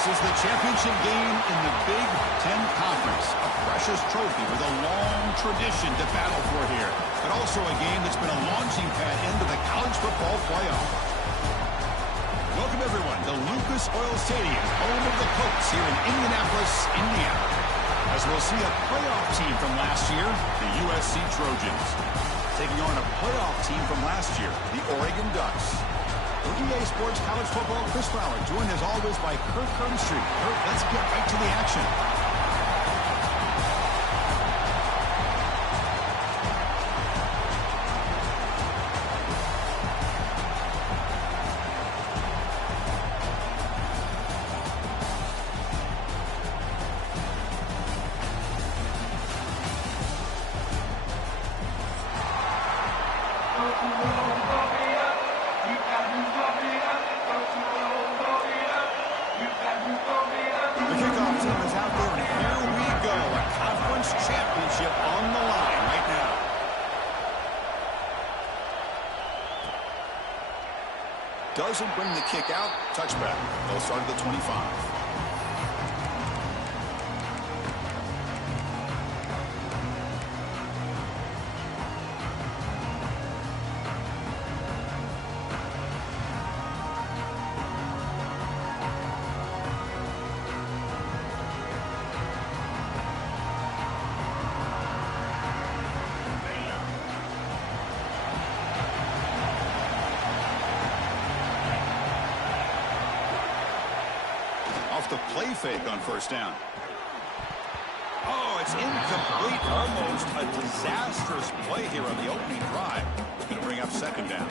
This is the championship game in the Big 10 Conference. A precious trophy with a long tradition to battle for here. But also a game that's been a launching pad into the college football playoff. Welcome, everyone, to Lucas Oil Stadium, home of the Colts here in Indianapolis, Indiana. As we'll see a playoff team from last year, the USC Trojans, taking on a playoff team from last year, the Oregon Ducks. For EA Sports College Football, Chris Fowler, joined as always by Kirk Herbstreit. Kirk, let's get right to the action. Doesn't bring the kick out. Touchback. They'll start at the 25. The play fake on first down. Oh, it's incomplete. Almost a disastrous play here on the opening drive. Going to bring up second down.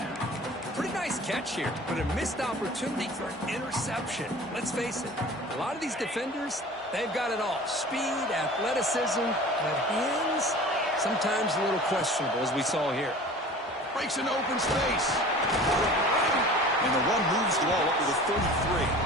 Pretty nice catch here, but a missed opportunity for an interception. Let's face it, a lot of these defenders, they've got it all. Speed, athleticism, but hands, sometimes a little questionable, as we saw here. Breaks into open space. And the run moves the ball up to the 33.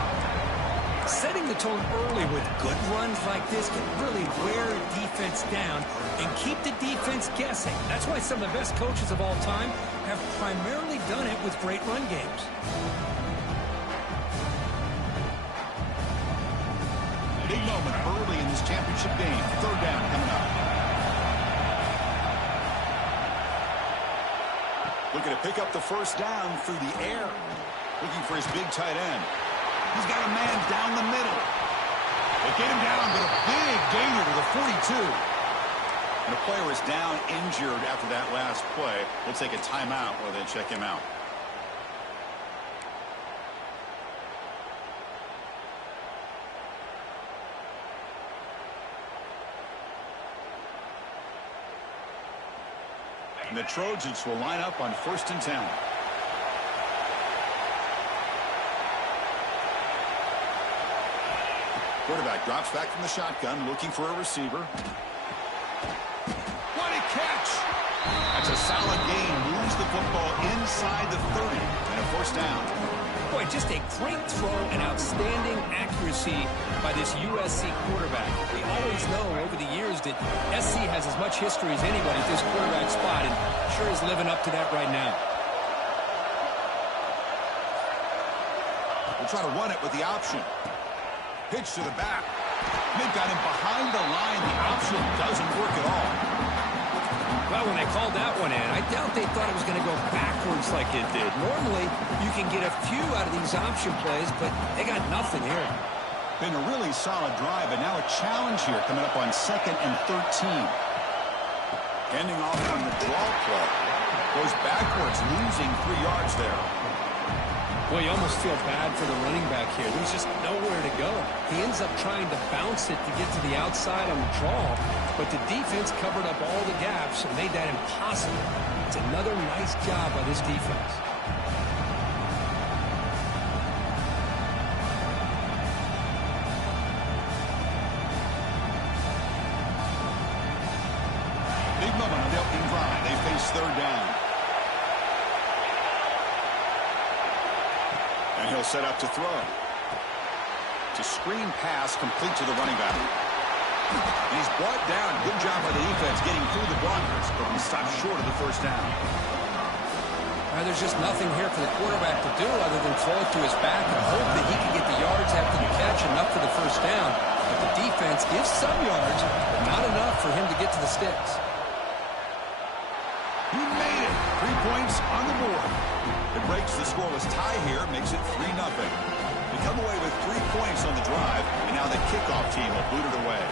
Setting the tone early with good runs like this can really wear a defense down and keep the defense guessing. That's why some of the best coaches of all time have primarily done it with great run games. Big moment early in this championship game. Third down coming up. Looking to pick up the first down through the air. Looking for his big tight end. He's got a man down the middle. They get him down, but a big gainer to the 42. And the player is down injured after that last play. We'll take a timeout while they check him out. And the Trojans will line up on 1st and 10. Quarterback drops back from the shotgun, looking for a receiver. What a catch! That's a solid gain. Moves the football inside the 30 and a first down. Boy, just a great throw and outstanding accuracy by this USC quarterback. We always know over the years that SC has as much history as anybody at this quarterback spot, and sure is living up to that right now. We'll try to run it with the option. Pitch to the back. They've got him behind the line. The option doesn't work at all. Well, when they called that one in, I doubt they thought it was going to go backwards like it did. Normally, you can get a few out of these option plays, but they got nothing here. Been a really solid drive, and now a challenge here coming up on 2nd and 13. Ending off on the draw play. Goes backwards, losing 3 yards there. Well, you almost feel bad for the running back here. There's just nowhere to go. He ends up trying to bounce it to get to the outside on the draw, but the defense covered up all the gaps and made that impossible. It's another nice job by this defense. Big moment on the opening drive. They face third down. And he'll set up to throw. To screen pass complete to the running back. And he's brought down. Good job by the defense getting through the blockers, but he stopped short of the first down. There's just nothing here for the quarterback to do other than throw it to his back and hope that he can get the yards after the catch, enough for the first down. But the defense gives some yards, but not enough for him to get to the sticks. He made it. 3 points on the board. It breaks the scoreless tie here, makes it 3-0. They come away with 3 points on the drive, and now the kickoff team will boot it away.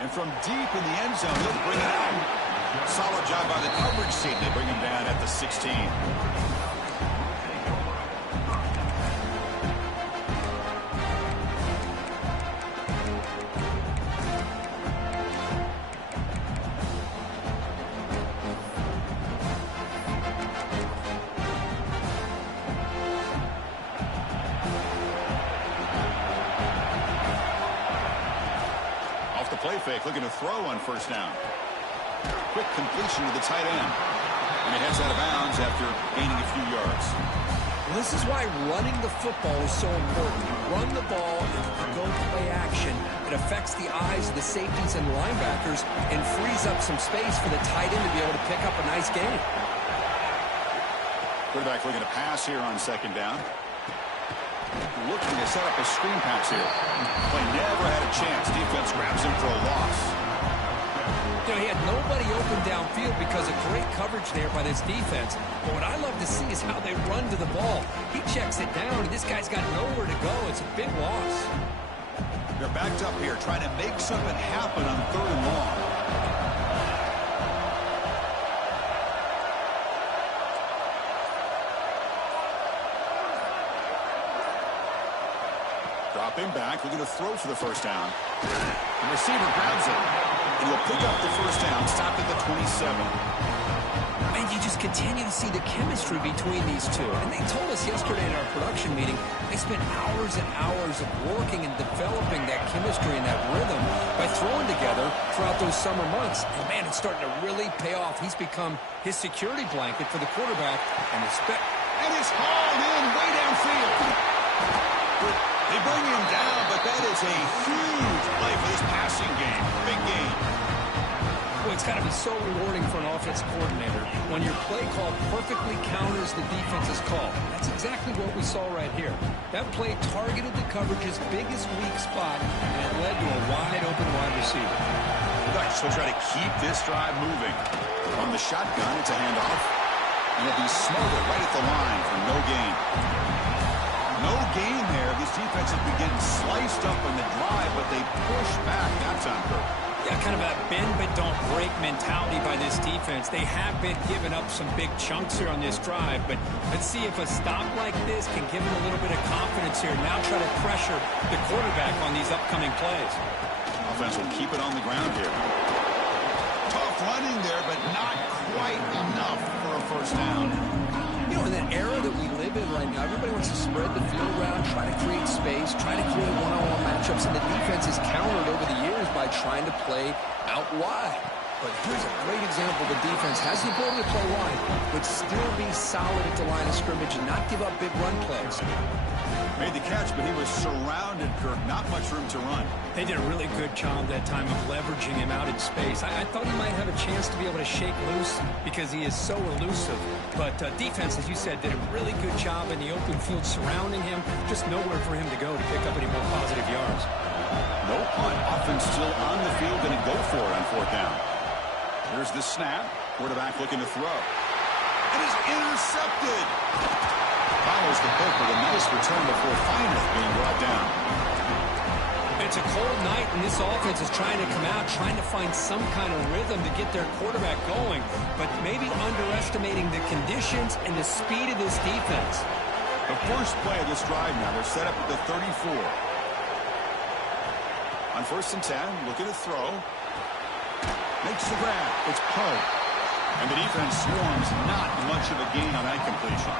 And from deep in the end zone, they'll bring it out. Solid job by the coverage team. They bring him down at the 16. Play fake, looking to throw on first down. Quick completion to the tight end. And it heads out of bounds after gaining a few yards. Well, this is why running the football is so important. Run the ball, and if you go play action, it affects the eyes of the safeties and linebackers and frees up some space for the tight end to be able to pick up a nice gain. Quarterback looking to pass here on second down. Looking to set up a screen pass here. Play never had a chance. Defense grabs him for a loss. You know, he had nobody open downfield because of great coverage there by this defense. But what I love to see is how they run to the ball. He checks it down, and this guy's got nowhere to go. It's a big loss. They're backed up here trying to make something happen on 3rd and long. Drop him back, looking to throw for the first down. The receiver grabs it, and he'll pick up the first down, stopped at the 27. And you just continue to see the chemistry between these two. And they told us yesterday in our production meeting, they spent hours and hours of working and developing that chemistry and that rhythm by throwing together throughout those summer months. And, man, it's starting to really pay off. He's become his security blanket for the quarterback. And it's hauled in way downfield. They bring him down, but that is a huge play for this passing game. Big game. Well, it's got to be so rewarding for an offensive coordinator when your play call perfectly counters the defense's call. That's exactly what we saw right here. That play targeted the coverage's biggest weak spot, and it led to a wide-open wide receiver. Dutch will try to keep this drive moving. On the shotgun, it's a handoff. And he'll be smothered right at the line for no gain. No gain there. This defense has been getting sliced up in the drive, but they push back that time, Kirk. Yeah, kind of a bend but don't break mentality by this defense. They have been giving up some big chunks here on this drive, but let's see if a stop like this can give them a little bit of confidence here. Now try to pressure the quarterback on these upcoming plays. Offense will keep it on the ground here. Tough running there, but not quite enough for a first down. You know, in that era that we live in right now, everybody wants to spread the field around, try to create space, try to create one-on-one matchups, and the defense is countered over the years by trying to play out wide. But here's a great example. The defense has the ability to play wide, but still be solid at the line of scrimmage and not give up big run plays. Made the catch, but he was surrounded, Kirk. Not much room to run. They did a really good job that time of leveraging him out in space. I thought he might have a chance to be able to shake loose because he is so elusive. But defense, as you said, did a really good job in the open field surrounding him. Just nowhere for him to go to pick up any more positive yards. No punt. Offense still on the field, going to go for it on 4th down. Here's the snap. Quarterback looking to throw. It is intercepted. Follows the pick with a nice return before finally being brought down. It's a cold night, and this offense is trying to come out, trying to find some kind of rhythm to get their quarterback going, but maybe underestimating the conditions and the speed of this defense. The first play of this drive now, they're set up at the 34. On 1st and 10, looking to throw. Makes the grab. It's Poe. And the defense swarms, not much of a gain on that completion.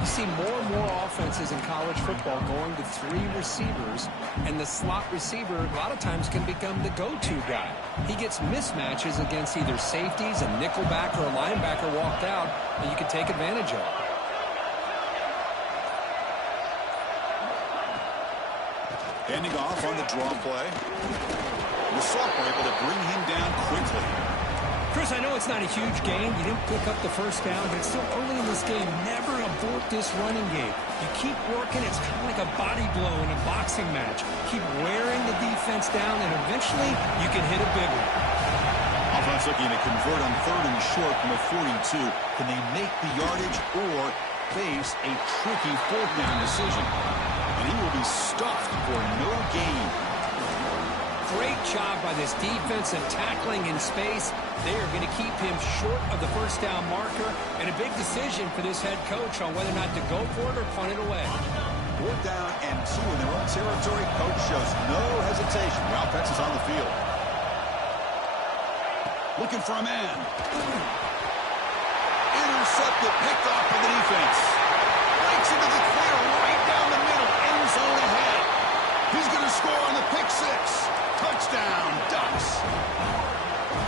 You see more and more offenses in college football going to 3 receivers, and the slot receiver a lot of times can become the go-to guy. He gets mismatches against either safeties, a nickelback, or a linebacker walked out that you can take advantage of. Handing off on the draw play. The able to bring him down quickly. Chris, I know it's not a huge gain. You didn't pick up the first down, but it's still early in this game. Never abort this running game. You keep working. It's kind of like a body blow in a boxing match. Keep wearing the defense down, and eventually you can hit a big one. Offense looking to convert on 3rd and short from the 42. Can they make the yardage or face a tricky 4th down decision? And he will be stuffed for no gain. Great job by this defense and tackling in space. They are going to keep him short of the first down marker, and a big decision for this head coach on whether or not to go for it or punt it away. 4th down and 2 in their own territory. Coach shows no hesitation. The offense is on the field. Looking for a man. Intercepted, picked off for the defense. Breaks into the clear right down the middle. End zone ahead. He's going to score on the pick 6. Touchdown, Ducks.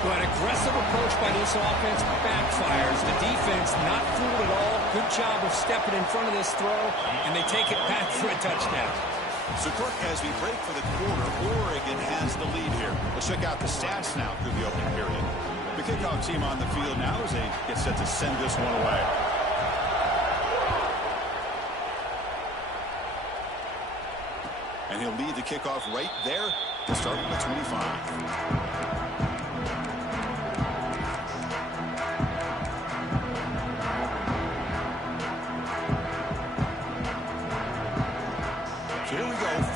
Well, an aggressive approach by this offense backfires. The defense not fooled at all. Good job of stepping in front of this throw, and they take it back for a touchdown. So, Kirk, as we break for the quarter, Oregon has the lead here. Let's check out the stats now through the opening period. The kickoff team on the field now as they get set to send this one away. And he'll lead the kickoff right there to start with the 25.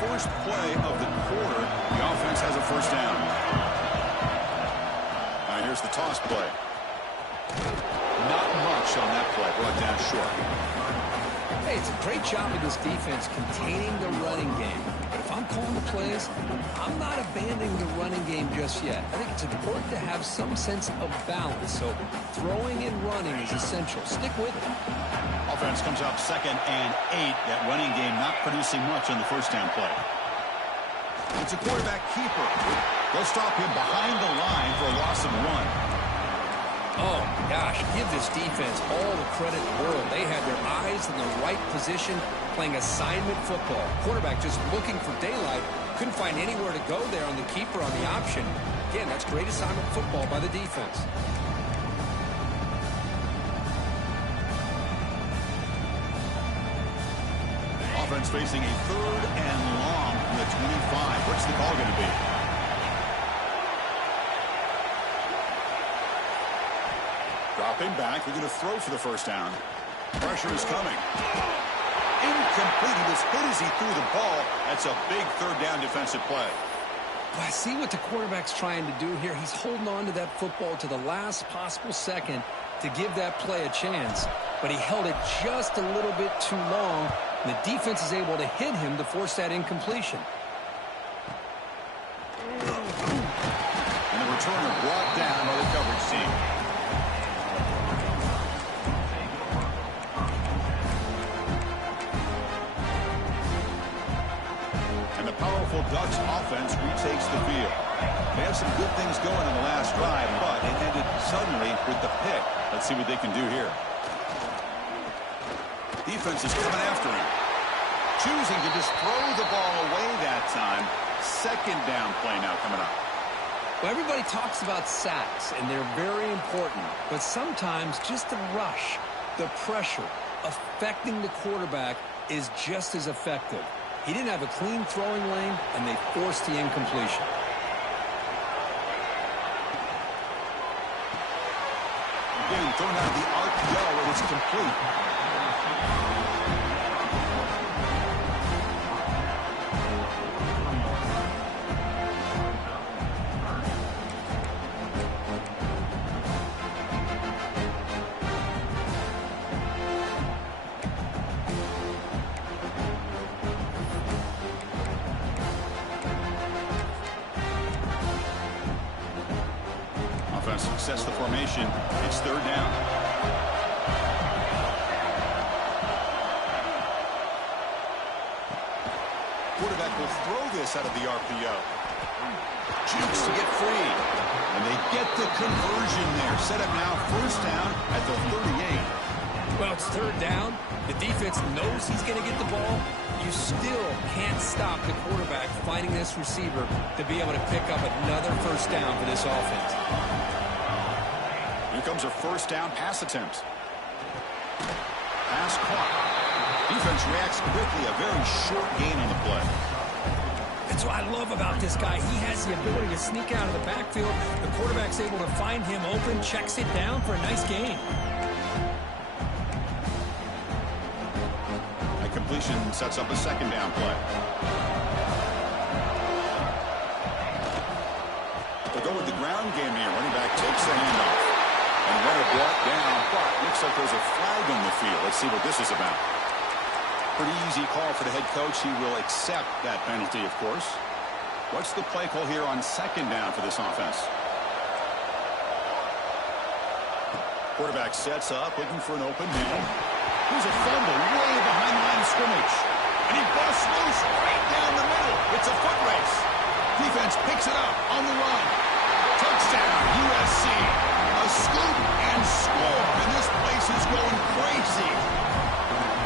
First play of the quarter, the offense has a first down. Now here's the toss play. Not much on that play, brought down short. Hey, it's a great job of this defense containing the running game. But if I'm calling the plays, I'm not abandoning the running game just yet. I think it's important to have some sense of balance. So throwing and running is essential. Stick with it. Offense comes up 2nd and 8. That running game not producing much on the first down play. It's a quarterback keeper. They'll stop him behind the line for a loss of 1. Oh, gosh, give this defense all the credit in the world. They had their eyes in the right position, playing assignment football. Quarterback just looking for daylight. Couldn't find anywhere to go there on the keeper on the option. Again, that's great assignment football by the defense. Offense facing a 3rd and long from the 25. What's the call going to be? Dropping back. They're going to throw for the first down. Pressure is coming. Incomplete. He was hit as he threw the ball. That's a big 3rd down defensive play. Well, I see what the quarterback's trying to do here. He's holding on to that football to the last possible second to give that play a chance. But he held it just a little bit too long. And the defense is able to hit him to force that incompletion. And the returner brought down by the coverage team. And the powerful Ducks offense retakes the field. They have some good things going on the last drive, but it ended suddenly with the pick. Let's see what they can do here. Defense is coming after him. Choosing to just throw the ball away that time. 2nd down play now coming up. Well, everybody talks about sacks, and they're very important. But sometimes just the rush, the pressure, affecting the quarterback is just as effective. He didn't have a clean throwing lane, and they forced the incompletion. Again, thrown out of the RPO, and it's complete. Success the formation. It's 3rd down. Quarterback will throw this out of the RPO. Jukes to get free. And they get the conversion there. Set up now 1st down at the 38. Well, it's third down. The defense knows he's going to get the ball. You still can't stop the quarterback finding this receiver to be able to pick up another first down for this offense. Here comes a first down pass attempt. Pass caught. Defense reacts quickly. A very short gain on the play. That's what I love about this guy. He has the ability to sneak out of the backfield. The quarterback's able to find him open, checks it down for a nice gain. That completion sets up a second down play. They'll go with the ground game here. Running back takes the handoff. And runner brought down, but looks like there's a flag on the field. Let's see what this is about. Pretty easy call for the head coach. He will accept that penalty, of course. What's the play call here on second down for this offense? Quarterback sets up, looking for an open man. Here's a fumble way behind the line of scrimmage. And he busts loose right down the middle. It's a foot race. Defense picks it up on the run. Touchdown, USC. A scoop and score. And this place is going crazy.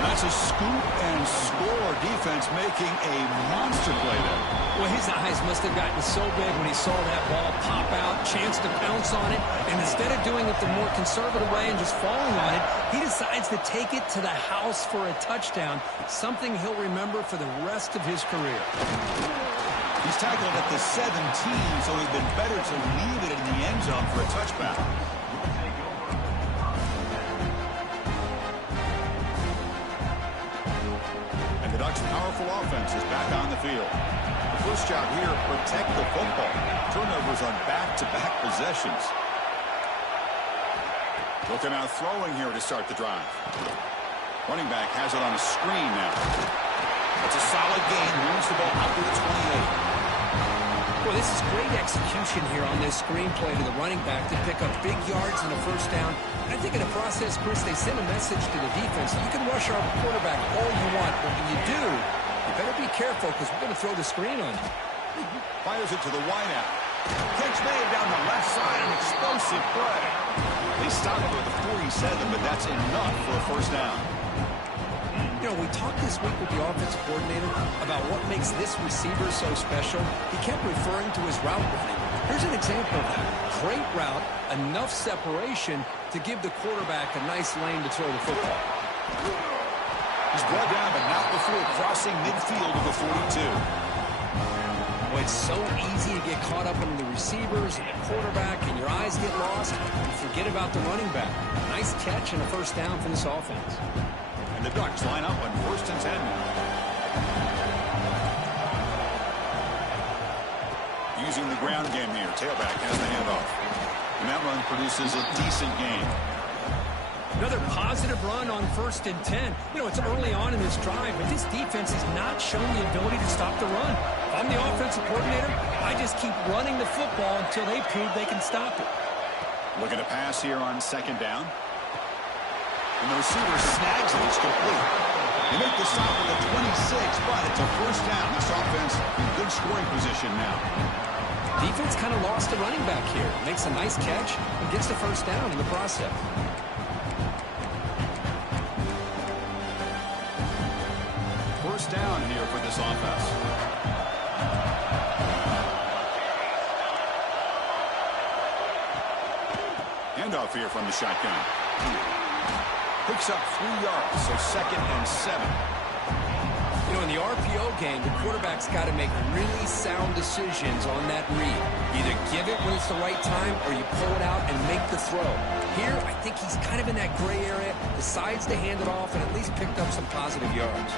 That's a scoop and score. Defense making a monster play there. Well, his eyes must have gotten so big when he saw that ball pop out, chance to pounce on it, and instead of doing it the more conservative way and just falling on it, he decides to take it to the house for a touchdown, something he'll remember for the rest of his career. He's tackled at the 17, so it'd been better to leave it in the end zone for a touchback. And the Ducks' powerful offense is back on the field. The first job here, protect the football. Turnovers on back-to-back possessions. Looking out throwing here to start the drive. Running back has it on a screen now. That's a solid gain. Moves the ball out to the 28. Well, this is great execution here on this screenplay to the running back to pick up big yards and a first down. I think in the process, Chris, they send a message to the defense. You can rush our quarterback all you want, but when you do, you better be careful because we're going to throw the screen on you. Fires it to the wideout. Catch made down the left side, an explosive play. They stop it with a 47, but that's enough for a first down. You know, we talked this week with the offensive coordinator about what makes this receiver so special. He kept referring to his route running. Here's an example of that. Great route, enough separation to give the quarterback a nice lane to throw the football. He's brought down, but not before crossing midfield of the 42. Well, it's so easy to get caught up in the receivers and the quarterback, and your eyes get lost, and forget about the running back. Nice catch and a first down for this offense. The Ducks line up on 1st and 10. Using the ground game here. Tailback has the handoff. And that run produces a decent gain. Another positive run on 1st and 10. You know, it's early on in this drive, but this defense has not shown the ability to stop the run. If I'm the offensive coordinator, I just keep running the football until they prove they can stop it. Looking to pass here on 2nd down. And the receiver snags it. It's complete. They make the stop at the 26, but it's a first down. This offense in good scoring position now. Defense kind of lost a running back here. Makes a nice catch and gets the first down in the process. First down here for this offense. Handoff here from the shotgun. Picks up 3 yards, so 2nd and 7. You know, in the RPO game, the quarterback's got to make really sound decisions on that read. Either give it when it's the right time or you pull it out and make the throw. Here, I think he's kind of in that gray area, decides to hand it off and at least picked up some positive yards.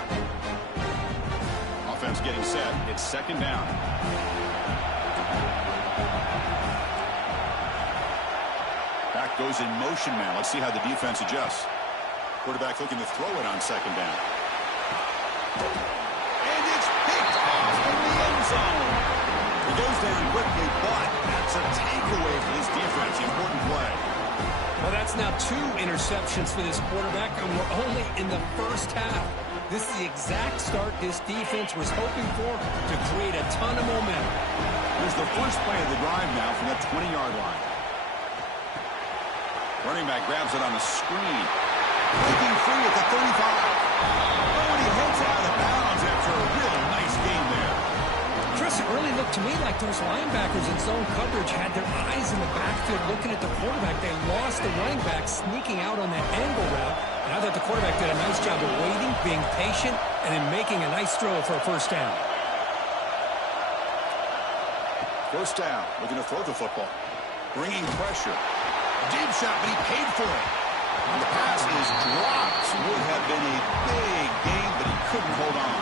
Offense getting set. It's 2nd down. Back goes in motion now. Let's see how the defense adjusts. Quarterback looking to throw it on 2nd down. And it's picked off in the end zone. It goes down quickly, but that's a takeaway for this defense. Important play. Well, that's now 2 interceptions for this quarterback, and we're only in the first half. This is the exact start this defense was hoping for to create a ton of momentum. Here's the first play of the drive now from that 20-yard line. Running back grabs it on the screen. Breaking free at the 35. Oh, and he heads out of bounds after a really nice game there. Chris, it really looked to me like those linebackers in zone coverage had their eyes in the backfield looking at the quarterback. They lost the running back sneaking out on that angle route. And I thought the quarterback did a nice job of waiting, being patient, and then making a nice throw for a first down. First down, looking to throw the football. Bringing pressure. Deep shot, but he paid for it. And the pass is dropped. Would have been a big game, but he couldn't hold on.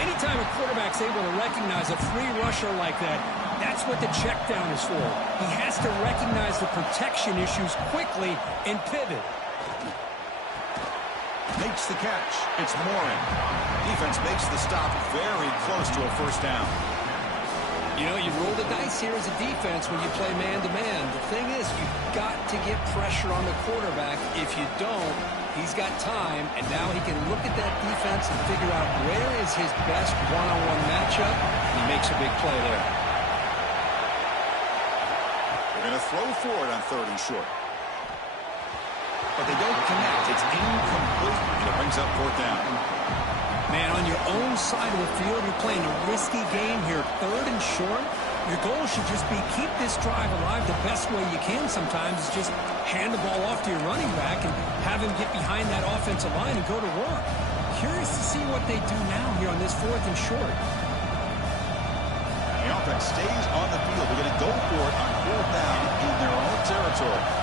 Anytime a quarterback's able to recognize a free rusher like that, that's what the check down is for. He has to recognize the protection issues quickly and pivot. Makes the catch. It's Morin. Defense makes the stop very close to a first down. You know, you roll the dice here as a defense when you play man-to-man. The thing is, you've got to get pressure on the quarterback. If you don't, he's got time, and now he can look at that defense and figure out where is his best one-on-one matchup, and he makes a big play there. They're going to throw for it on 3rd and short. But they don't connect. It's incomplete, and it brings up 4th down. Man, on your own side of the field, you're playing a risky game here. 3rd and short, your goal should just be keep this drive alive the best way you can sometimes is just hand the ball off to your running back and have him get behind that offensive line and go to work. Curious to see what they do now here on this 4th and short. The offense stays on the field. They're going to go for it on 4th down in their own territory.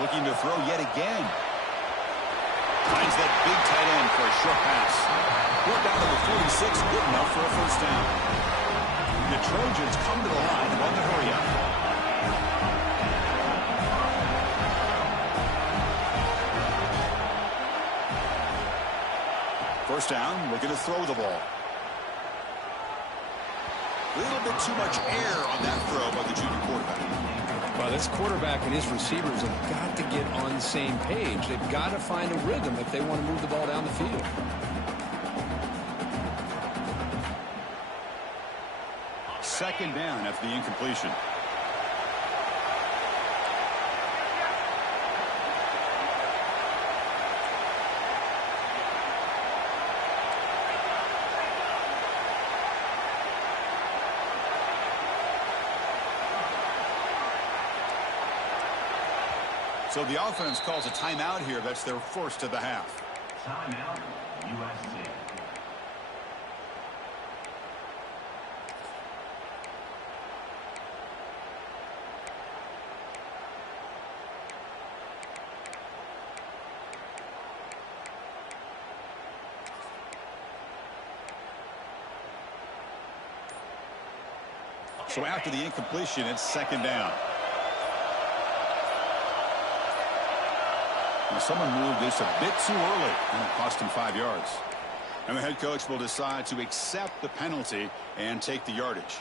Looking to throw yet again. Finds that big tight end for a short pass. Brought down to the 46, good enough for a first down. The Trojans come to the line and run the hurry up. First down, we're going to throw the ball. A little bit too much air on that throw by the junior quarterback. Well, this quarterback and his receivers have got to get on the same page. They've got to find a rhythm if they want to move the ball down the field. Second down after the incompletion. So the offense calls a timeout here. That's their first of the half. Timeout, USC. So after the incompletion, it's second down. And someone moved this a bit too early, and it cost him 5 yards. And the head coach will decide to accept the penalty and take the yardage.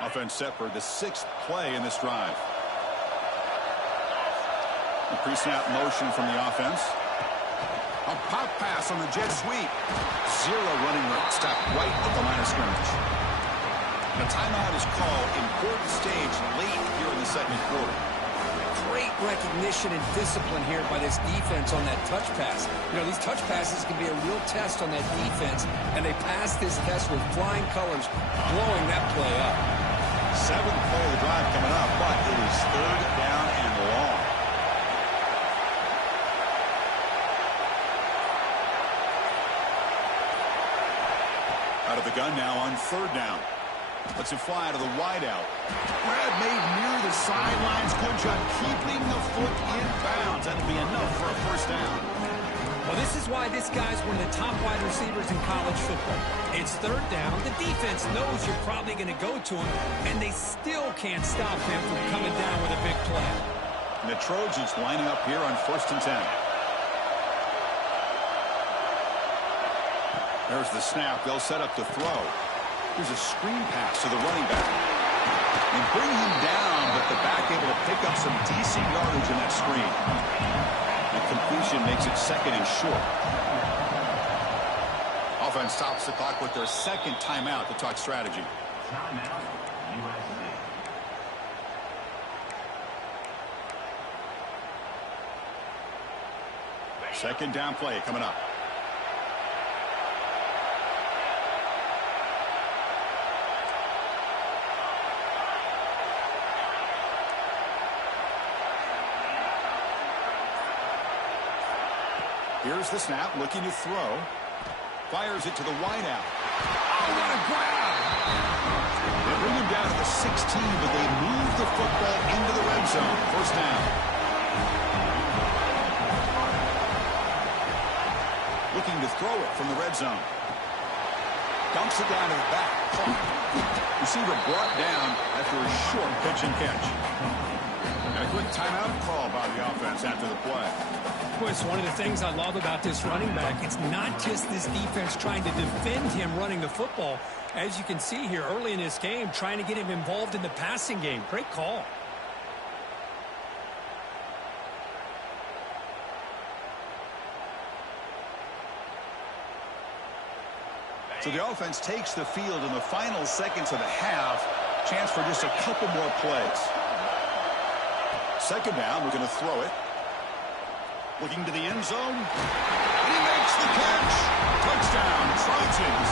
Offense set for the 6th play in this drive. A pre-snap motion from the offense. A pop pass on the jet sweep. 0 running room. Stopped right at the line of scrimmage. The timeout is called. Important stage late here in the second quarter. Great recognition and discipline here by this defense on that touch pass. You know, these touch passes can be a real test on that defense, and they passed this test with flying colors, blowing that play up. 7th play of the drive coming up, but it is 3rd down and long. Out of the gun now on 3rd down. Lets it fly to the wideout. Brad made near the sidelines. Good job keeping the foot in bounds. That'll be enough for a first down. Well, this is why this guy's one of the top wide receivers in college football. It's 3rd down. The defense knows you're probably going to go to him, and they still can't stop him from coming down with a big play. And the Trojans lining up here on 1st and 10. There's the snap. They'll set up the throw. Here's a screen pass to the running back. And bring him down, but the back able to pick up some decent yardage in that screen. The completion makes it 2nd and short. offense stops the clock with their second timeout to talk strategy. Timeout, USC. Second down play coming up. Here's the snap, looking to throw. Fires it to the wideout. Oh, what a grab! They bring him down to the 16, but they move the football into the red zone. First down. Looking to throw it from the red zone. Dumps it down to the back. Receiver brought down after a short pitch and catch. And a quick timeout call by the offense after the play. Boy, it's one of the things I love about this running back. It's not just this defense trying to defend him running the football. As you can see here early in this game, trying to get him involved in the passing game. Great call. So the offense takes the field in the final seconds of the half. Chance for just a couple more plays. Second down, we're going to throw it. Looking to the end zone. And he makes the catch. Touchdown, Trojans.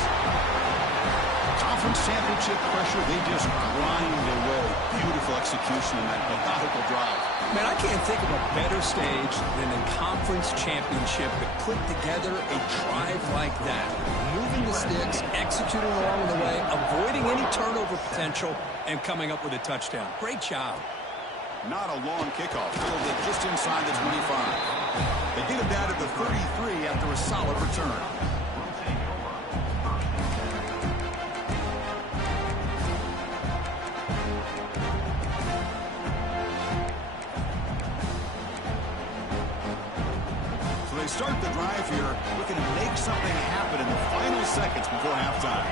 Conference championship pressure, they just grind away. Beautiful execution in that methodical drive. Man, I can't think of a better stage than the conference championship to put together a drive like that. Moving the sticks, executing along the way, avoiding any turnover potential, and coming up with a touchdown. Great job. Not a long kickoff. Fielded just inside the 25. They get him down to the 33 after a solid return. So they start the drive here, looking to make something happen in the final seconds before halftime.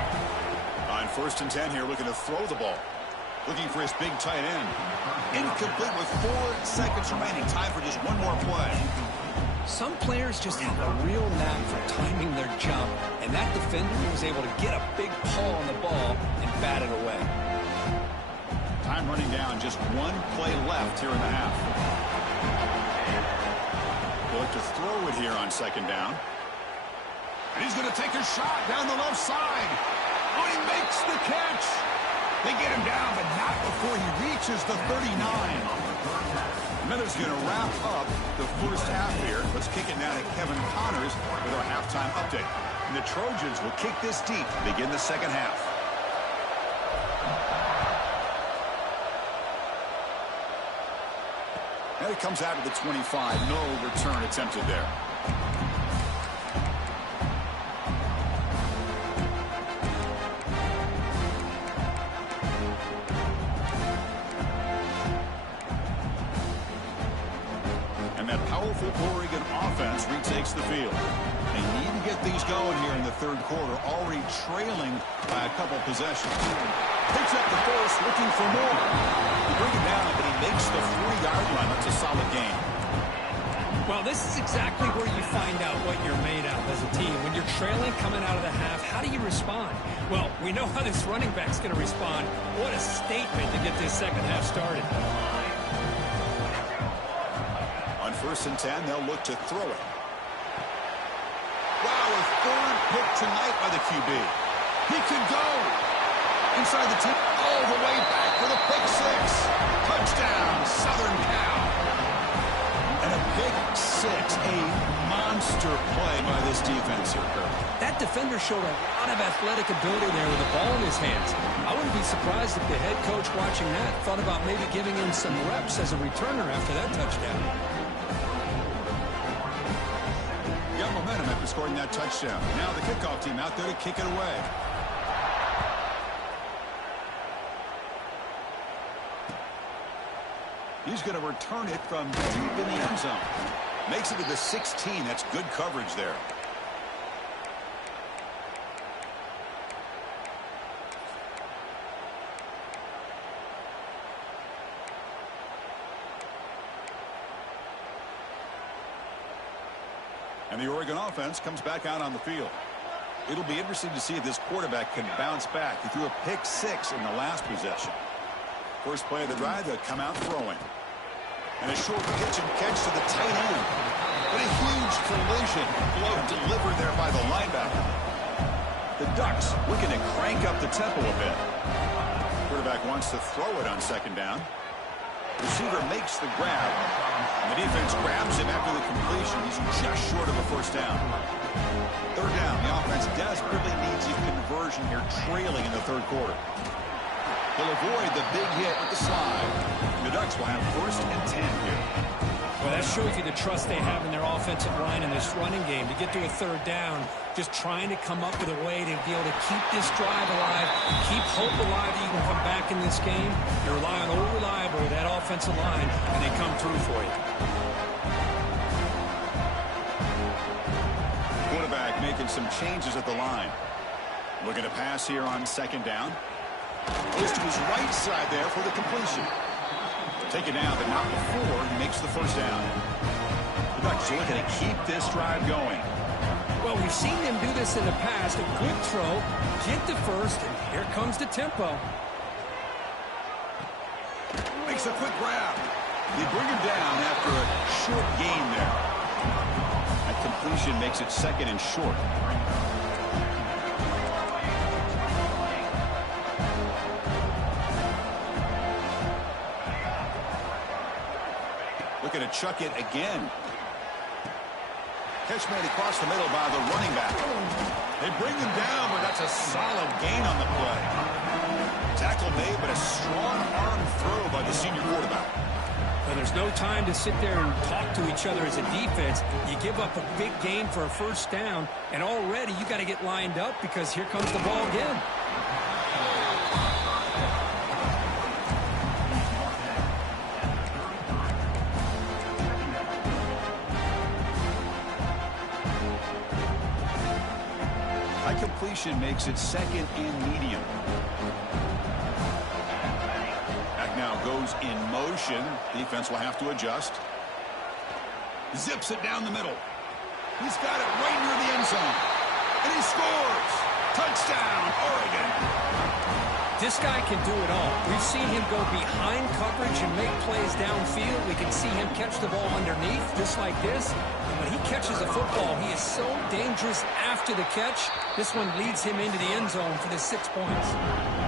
On 1st and 10 here, looking to throw the ball. Looking for his big tight end. Incomplete with 4 seconds remaining. Time for just one more play. Some players just have a real knack for timing their jump, and that defender was able to get a big paw on the ball and bat it away. Time running down. Just one play left here in the half. They'll look to throw it here on second down. And he's going to take a shot down the left side. Oh, he makes the catch. They get him down, but not before he reaches the 39. Minutes going to wrap up the first half here. Let's kick it now to Kevin Connors with our halftime update. And the Trojans will kick this deep to begin the second half. And it comes out of the 25. No return attempted there. Oregon offense retakes the field. They need to get these going here in the third quarter, already trailing by a couple possessions. Picks up the force, looking for more. They bring it down, but he makes the 4-yard line. That's a solid game. Well, this is exactly where you find out what you're made of as a team. When you're trailing coming out of the half, how do you respond? Well, we know how this running back's going to respond. What a statement to get this second half started. On 1st and 10, they'll look to throw it. Wow, a third pick tonight by the QB. He could go inside the 10, all the way back for the pick 6. Touchdown, Southern Cal. And a pick 6, a monster play by this defense here, Kirk. That defender showed a lot of athletic ability there with the ball in his hands. I wouldn't be surprised if the head coach watching that thought about maybe giving him some reps as a returner after that touchdown. Got momentum after scoring that touchdown. Now the kickoff team out there to kick it away. He's going to return it from deep in the end zone. Makes it to the 16. That's good coverage there. And the Oregon offense comes back out on the field. It'll be interesting to see if this quarterback can bounce back. He threw a pick 6 in the last possession. First play of the drive, they'll come out throwing. And a short pitch and catch to the tight end. But a huge collision blow delivered there by the linebacker. The Ducks looking to crank up the tempo a bit. Quarterback wants to throw it on second down. Receiver makes the grab. And the defense grabs him after the completion. He's just short of a first down. Third down. The offense desperately needs a conversion here, trailing in the third quarter. He'll avoid the big hit with the slide. The Ducks will have first and 10 here. Well, that shows you the trust they have in their offensive line in this running game. To get to a third down, just trying to come up with a way to be able to keep this drive alive, keep hope alive that you can come back in this game. You rely on old reliable, that offensive line, and they come through for you. Quarterback making some changes at the line. Looking to pass here on second down. Goes to his right side there for the completion. Taken down, but not before he makes the first down. The Ducks are looking to keep this drive going. Well, we've seen them do this in the past. A quick throw, get the first, and here comes the tempo. Makes a quick grab. They bring him down after a short gain there. That completion makes it second and short. Looking to chuck it again. Catch made across the middle by the running back. They bring him down, but that's a solid gain on the play. Tackle made, but a strong arm throw by the senior quarterback. Well, there's no time to sit there and talk to each other as a defense. You give up a big gain for a first down, and already you got to get lined up because here comes the ball again. Completion makes it second and medium. Back now goes in motion. Defense will have to adjust. Zips it down the middle. He's got it right near the end zone. And he scores. Touchdown, Oregon. This guy can do it all. We've seen him go behind coverage and make plays downfield. We can see him catch the ball underneath, just like this. And when he catches a football, he is so dangerous after the catch. This one leads him into the end zone for the 6 points.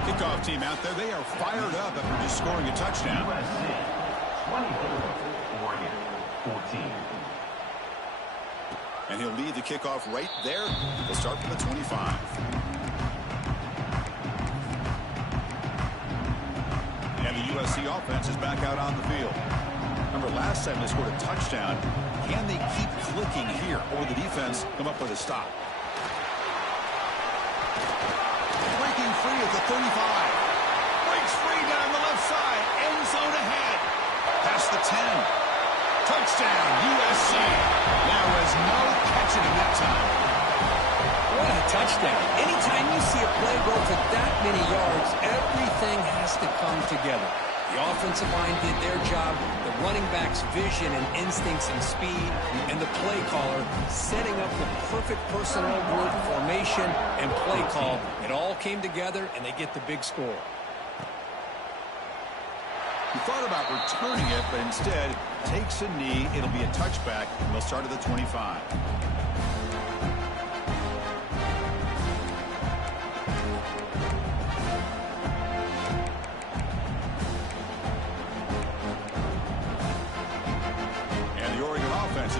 Kickoff team out there, they are fired up after just scoring a touchdown. 24, Oregon 14. And he'll lead the kickoff right there. They'll start from the 25. And the USC offense is back out on the field. Remember, last time they scored a touchdown. Can they keep clicking here, or will the defense come up with a stop? Breaking free at the 35. Breaks free down the left side. End zone ahead. Past the 10. Touchdown, USC. There was no catching him that time. What a touchdown. Anytime you see a play go for that many yards, everything has to come together. The offensive line did their job, the running back's vision and instincts and speed, and the play caller setting up the perfect personnel group, formation, and play call. It all came together, and they get the big score. He thought about returning it, but instead takes a knee. It'll be a touchback, and they'll start at the 25.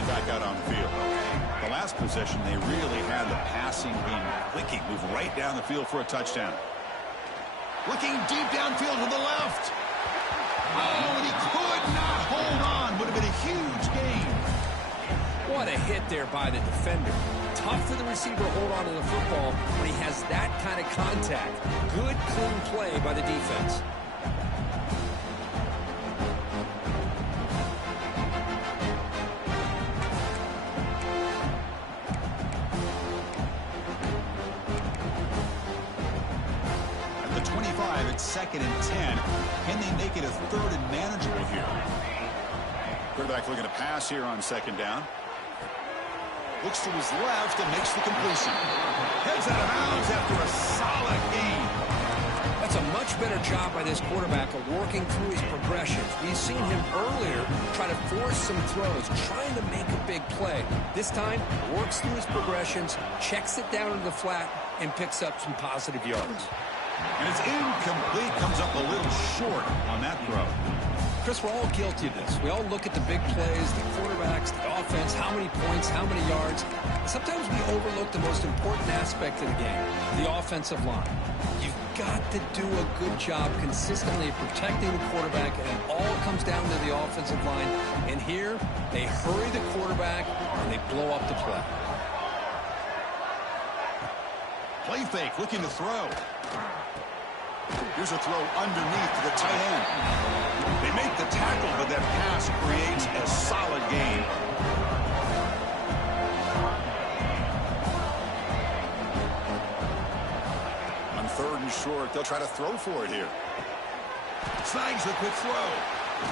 Back out on the field. The last possession, they really had the passing game clicking. Move right down the field for a touchdown. Looking deep downfield to the left. Oh, and he could not hold on. Would have been a huge gain. What a hit there by the defender. Tough for the receiver to hold on to the football when he has that kind of contact. Good, clean play by the defense. Second and 10. Can they make it a third and manageable here? Quarterback looking to pass here on second down. Looks to his left and makes the completion. Heads out of bounds after a solid gain. That's a much better job by this quarterback of working through his progressions. We've seen him earlier try to force some throws, trying to make a big play. This time, works through his progressions, checks it down into the flat, and picks up some positive yards. And it's incomplete, comes up a little short on that throw. Chris, we're all guilty of this. We all look at the big plays, the quarterbacks, the offense, how many points, how many yards. And sometimes we overlook the most important aspect of the game, the offensive line. You've got to do a good job consistently protecting the quarterback, and it all comes down to the offensive line. And here, they hurry the quarterback, and they blow up the play. Play fake, looking to throw. Here's a throw underneath to the tight end. They make the tackle, but that pass creates a solid gain. On 3rd and short, they'll try to throw for it here. Snags the quick throw.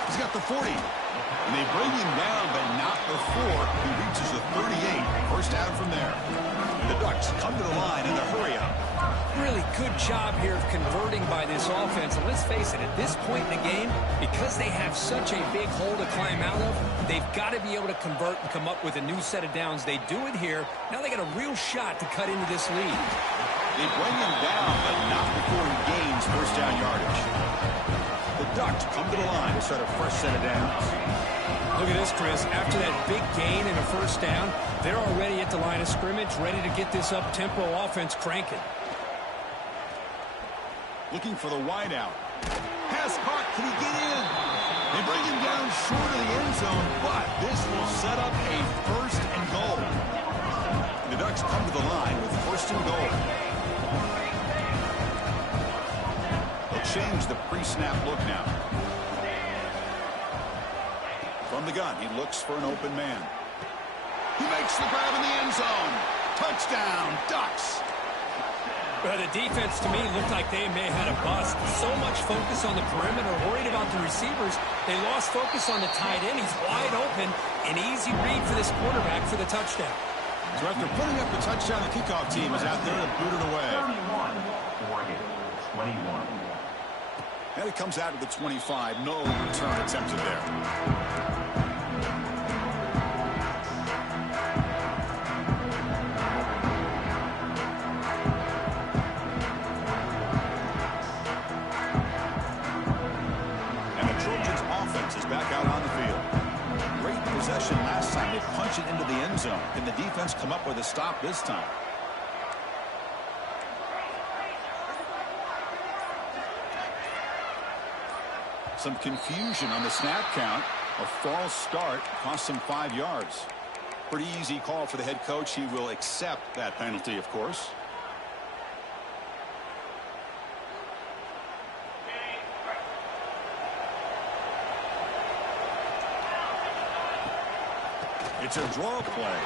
He's got the 40. And they bring him down, but not before he reaches the 38. First down from there. The Ducks come to the line in the hurry-up. Really good job here of converting by this offense. And let's face it, at this point in the game, because they have such a big hole to climb out of, they've got to be able to convert and come up with a new set of downs. They do it here. Now they got a real shot to cut into this lead. They bring him down, but not before he gains first down yardage. The Ducks come to the line to start a fresh set of downs. Look at this, Chris. After that big gain and a first down, they're already at the line of scrimmage, ready to get this up-tempo offense cranking. Looking for the wideout. Pass caught. Can he get in? They bring him down short of the end zone, but this will set up a first and goal. And the Ducks come to the line with first and goal. They'll change the pre-snap look now. From the gun, he looks for an open man. He makes the grab in the end zone. Touchdown, Ducks. Well, the defense, to me, looked like they may have had a bust. So much focus on the perimeter, worried about the receivers. They lost focus on the tight end. He's wide open. An easy read for this quarterback for the touchdown. So after putting up the touchdown, the kickoff team is out there to boot it away. 31, Oregon, 21. And it comes out of the 25. No return attempted there. Back out on the field. Great possession last time. They punch it into the end zone. Can the defense come up with a stop this time? Some confusion on the snap count. A false start cost them 5 yards. Pretty easy call for the head coach. He will accept that penalty, of course. It's a draw play.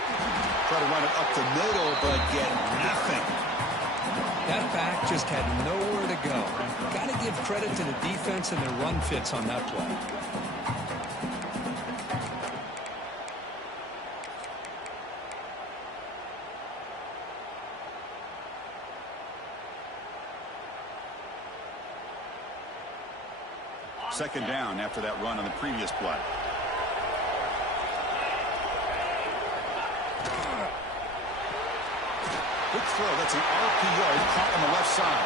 Try to run it up the middle, but get nothing. That back just had nowhere to go. Got to give credit to the defense and their run fits on that play. Second down after that run on the previous play. Good throw. That's an RPO caught on the left side.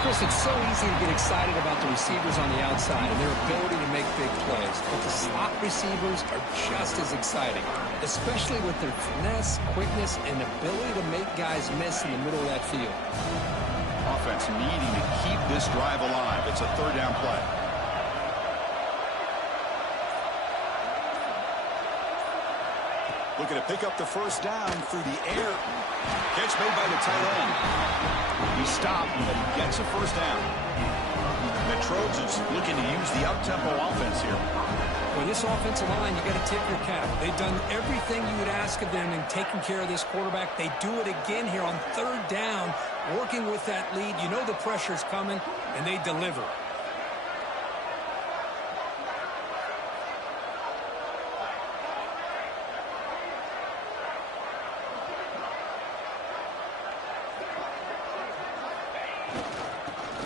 Chris, it's so easy to get excited about the receivers on the outside and their ability to make big plays. But the slot receivers are just as exciting, especially with their finesse, quickness, and ability to make guys miss in the middle of that field. Offense needing to keep this drive alive. It's a third down play. Looking to pick up the first down through the air. Catch made by the tight end. He stopped, but he gets a first down. The Trojans looking to use the up-tempo offense here. Well, this offensive line, you got to tip your cap. They've done everything you would ask of them in taking care of this quarterback. They do it again here on third down, working with that lead. You know the pressure's coming, and they deliver.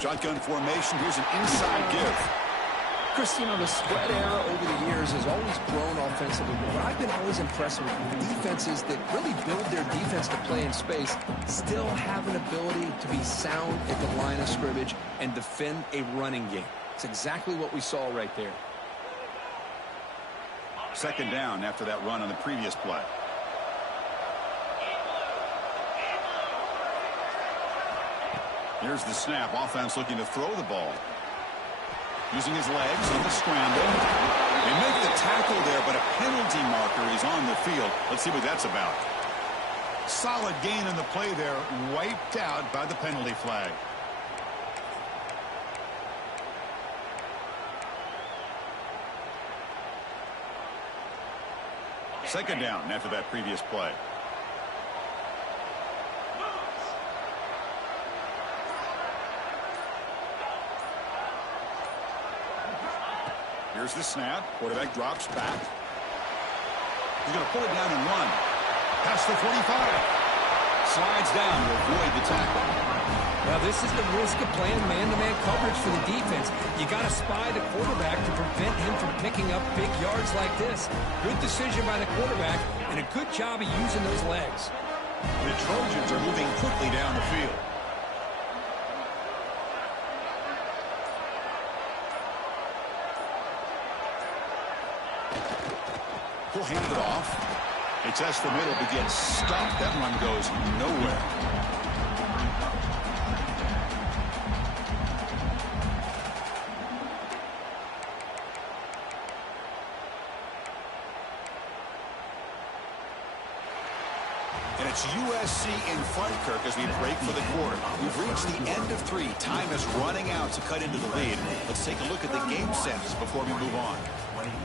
Shotgun formation. Here's an inside give. Chris, you know, the spread era over the years has always grown offensively, but I've been always impressed with defenses that really build their defense to play in space, still have an ability to be sound at the line of scrimmage and defend a running game. It's exactly what we saw right there. Second down after that run on the previous play. Here's the snap. Offense looking to throw the ball. Using his legs on the scramble. They make the tackle there, but a penalty marker is on the field. Let's see what that's about. Solid gain in the play there. Wiped out by the penalty flag. Second down after that previous play. Here's the snap. Quarterback drops back. He's going to pull it down and run. Past the 45. Slides down to avoid the tackle. Now, this is the risk of playing man-to-man coverage for the defense. You got to spy the quarterback to prevent him from picking up big yards like this. Good decision by the quarterback, and a good job of using those legs. The Trojans are moving quickly down the field. He'll hand it off. He tests the middle, but gets stuck. That run goes nowhere. And it's USC in front, Kirk, as we break for the quarter. We've reached the end of 3. Time is running out to cut into the lead. Let's take a look at the game sets before we move on.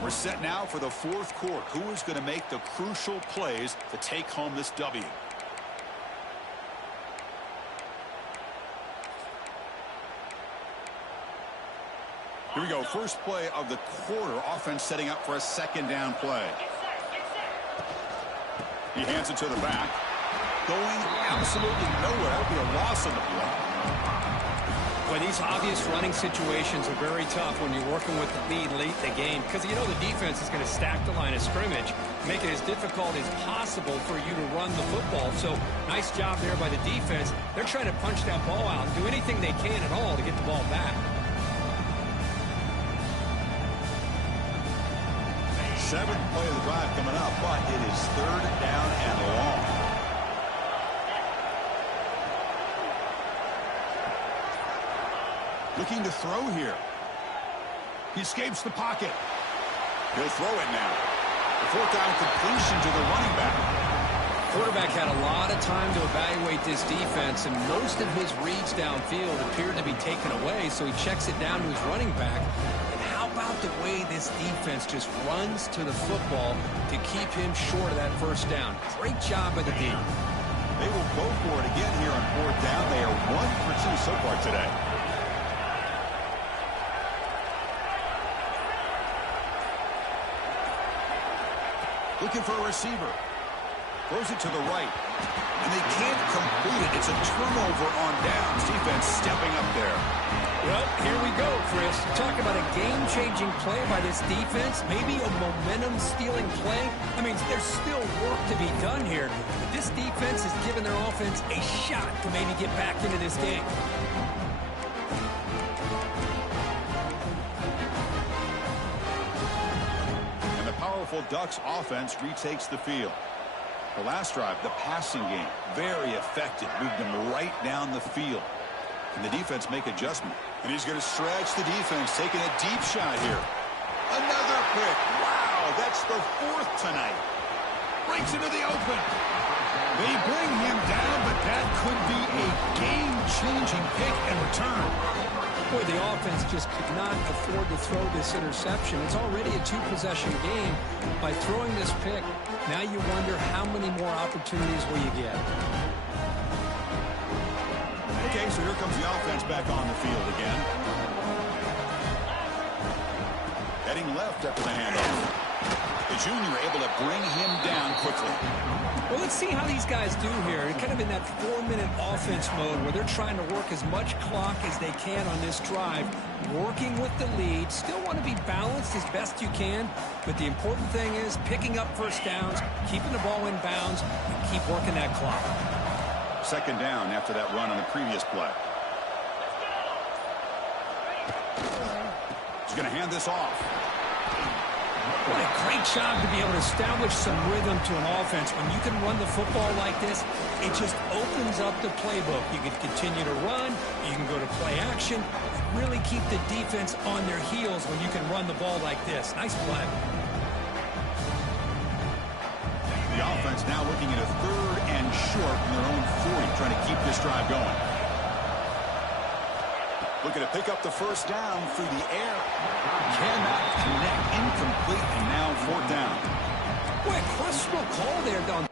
We're set now for the fourth quarter. Who is going to make the crucial plays to take home this W? Here we go. First play of the quarter. Offense setting up for a second down play. He hands it to the back. Going absolutely nowhere. That would be a loss on the play. Boy, these obvious running situations are very tough when you're working with the lead late in the game because you know the defense is going to stack the line of scrimmage, make it as difficult as possible for you to run the football. So nice job there by the defense. They're trying to punch that ball out and do anything they can at all to get the ball back. Seventh play of the drive coming up, but it is third down and long. Looking to throw here. He escapes the pocket. He'll throw it now. The fourth down completion to the running back. Quarterback had a lot of time to evaluate this defense, and most of his reads downfield appeared to be taken away, so he checks it down to his running back. And how about the way this defense just runs to the football to keep him short of that first down? Great job by the D. They will go for it again here on fourth down. They are 1 for 2 so far today. Looking for a receiver. Throws it to the right. And they can't complete it. It's a turnover on downs. Defense stepping up there. Well, here we go, Chris. Talk about a game-changing play by this defense. Maybe a momentum-stealing play. I mean, there's still work to be done here. But this defense has given their offense a shot to maybe get back into this game. Powerful Ducks offense retakes the field. The last drive, the passing game, very effective. Moved them right down the field. Can the defense make adjustment? And he's going to stretch the defense, taking a deep shot here. Another pick. Wow, that's the fourth tonight. Breaks into the open. They bring him down, but that could be a game-changing pick and return. Boy, the offense just could not afford to throw this interception. It's already a 2-possession game. By throwing this pick, now you wonder how many more opportunities will you get. Okay, so here comes the offense back on the field again. Heading left after the handoff. The junior able to bring him down quickly. Well, let's see how these guys do here. They're kind of in that 4-minute offense mode where they're trying to work as much clock as they can on this drive, working with the lead. Still want to be balanced as best you can, but the important thing is picking up first downs, keeping the ball in bounds, and keep working that clock. Second down after that run on the previous play. He's going to hand this off. What a great job to be able to establish some rhythm to an offense. When you can run the football like this, it just opens up the playbook. You can continue to run, you can go to play action, really keep the defense on their heels when you can run the ball like this. Nice play. The offense now looking at a 3rd and short from their own 40, trying to keep this drive going. Looking to pick up the first down through the air. Cannot connect. Incomplete, and now 4th down. Boy, questionable call there, Don.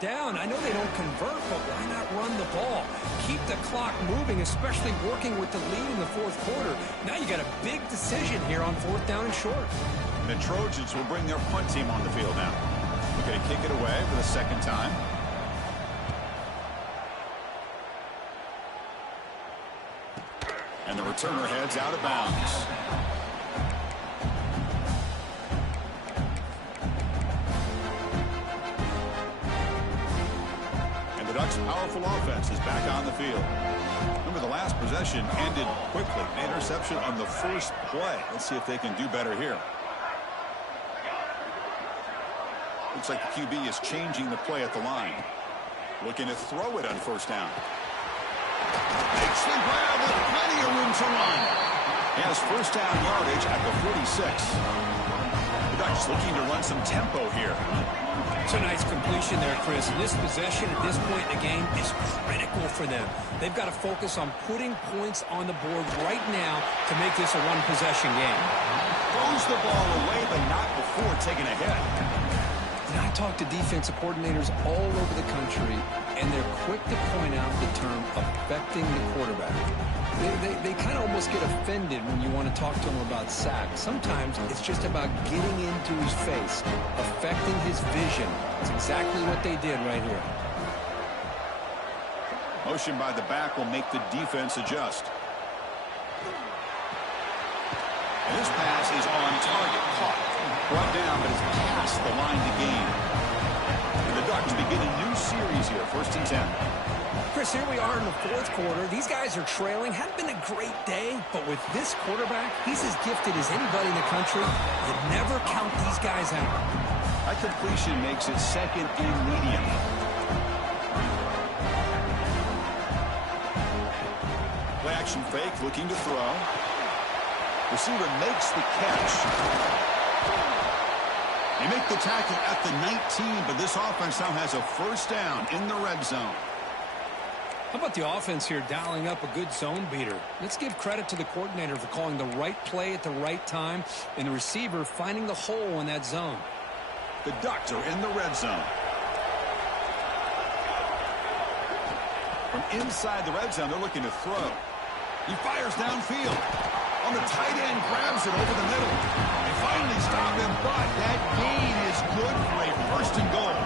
Down. I know they don't convert, but why not run the ball? Keep the clock moving, especially working with the lead in the 4th quarter. Now you got a big decision here on 4th down and short. The Trojans will bring their punt team on the field now. We're going to kick it away for the 2nd time. And the returner heads out of bounds. The Ducks' powerful offense is back on the field. Remember, the last possession ended quickly. An interception on the first play. Let's see if they can do better here. Looks like the QB is changing the play at the line. Looking to throw it on 1st down. Makes the grab with plenty of room to run. He has 1st down yardage at the 46. The Ducks looking to run some tempo here. It's a nice completion there, Chris. And this possession at this point in the game is critical for them. They've got to focus on putting points on the board right now to make this a one-possession game. Throws the ball away, but not before taking a hit. And I talk to defensive coordinators all over the country, and they're quick to point out the term affecting the quarterback. They kind of almost get offended when you want to talk to them about sacks. Sometimes it's just about getting into his face, affecting his vision. That's exactly what they did right here. Motion by the back will make the defense adjust. And this pass is on target. Caught. Brought down, but it's past the line to gain. And the Ducks begin a new series here. 1st and 10. Chris, here we are in the 4th quarter. These guys are trailing. Hadn't been a great day, but with this quarterback, he's as gifted as anybody in the country. You never count these guys out. That completion makes it 2nd and medium. Play action fake, looking to throw. Receiver makes the catch. They make the tackle at the 19, but this offense now has a 1st down in the red zone. How about the offense here dialing up a good zone beater? Let's give credit to the coordinator for calling the right play at the right time and the receiver finding the hole in that zone. The Ducks are in the red zone. From inside the red zone, they're looking to throw. He fires downfield. On the tight end, grabs it over the middle. They finally stop him, but that gain is good for a 1st and goal.